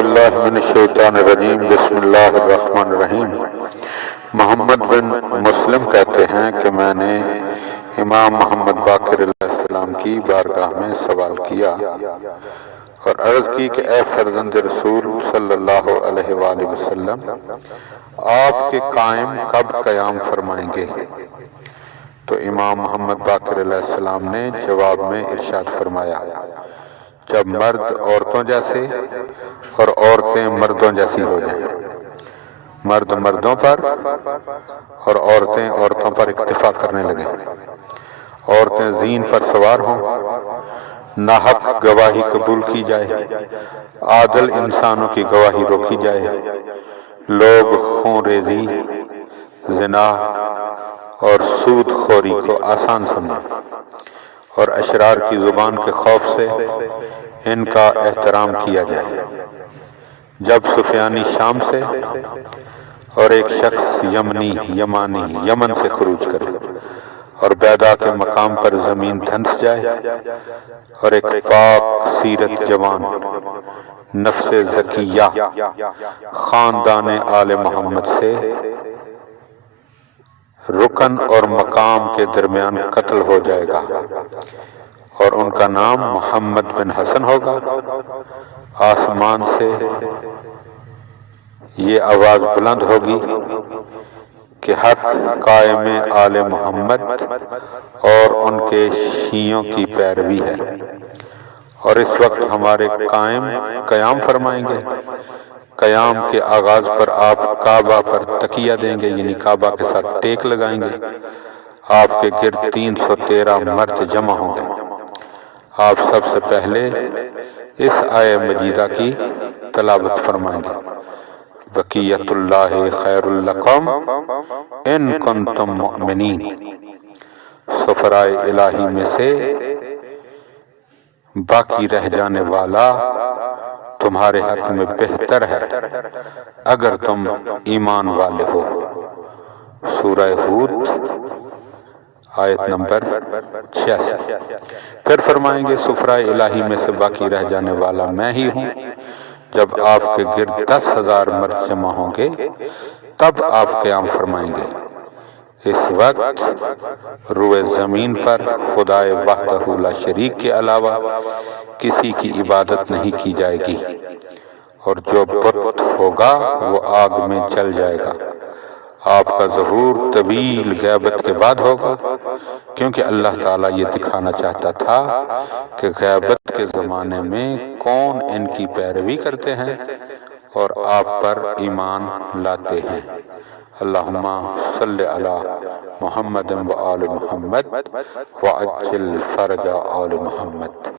باللہ من الشیطان الرجیم بسم اللہ الرحمن الرحیم۔ محمد بن مسلم کہتے ہیں کہ میں نے امام محمد باقر علیہ السلام کی بارگاہ میں سوال کیا اور عرض کی کہ اے فرزند رسول صلی اللہ علیہ وآلہ وسلم، آپ کے قائم کب قیام فرمائیں گے؟ تو امام محمد باقر علیہ السلام نے جواب میں ارشاد فرمایا، جب مرد عورتوں جیسے اور عورتیں مردوں جیسی ہو جائیں، مرد مردوں پر اور عورتیں عورتوں پر اکتفا کرنے لگیں، عورتیں زین پر سوار ہوں، ناحق گواہی قبول کی جائے، عادل انسانوں کی گواہی روکی جائے، لوگ خون ریزی، زنا اور سود خوری کو آسان سمجھیں اور اشرار کی زبان کے خوف سے ان کا احترام کیا جائے۔ جب سفیانی شام سے اور ایک شخص یمانی یمن سے خروج کرے اور بیدا کے مقام پر زمین دھنس جائے اور ایک پاک سیرت جوان نفس زکیہ خاندان آل محمد سے رکن اور مقام کے درمیان قتل ہو جائے گا اور ان کا نام محمد بن حسن ہوگا، آسمان سے یہ آواز بلند ہوگی کہ حق قائم آل محمد اور ان کے شیعوں کی پیروی ہے، اور اس وقت ہمارے قائم قیام فرمائیں گے۔ قیام کے آغاز پر آپ کعبہ پر تکیہ دیں گے، یعنی کعبہ کے ساتھ ٹیک لگائیں گے۔ آپ کے گرد 313 مرد جمع ہوں گے۔ آپ سب سے پہلے اس آیہ مجیدہ کی تلاوت فرمائیں گے، بقیت اللہ خیر لکم ان کنتم مؤمنین۔ سفرائے الہی میں سے باقی رہ جانے والا تمہارے حق میں بہتر ہے اگر تم ایمان والے ہو۔ سورہ ہود آیت نمبر 86۔ پھر فرمائیں گے، سفرائے الہی میں سے باقی رہ جانے والا میں ہی ہوں۔ جب آپ کے گرد 10,000 مرد جمع ہوں گے تب آپ قیام فرمائیں گے۔ اس وقت روئے زمین پر خدائے وحدہ لا شریک کے علاوہ کسی کی عبادت نہیں کی جائے گی، اور جو بت ہوگا وہ آگ میں جل جائے گا۔ آپ کا ظہور طویل غیبت کے بعد ہوگا، کیونکہ اللہ تعالیٰ یہ دکھانا چاہتا تھا کہ غیبت کے زمانے میں کون ان کی پیروی کرتے ہیں اور آپ پر ایمان لاتے ہیں۔ اللہم صلی علی محمد و آل محمد وعجل فرج آل محمد۔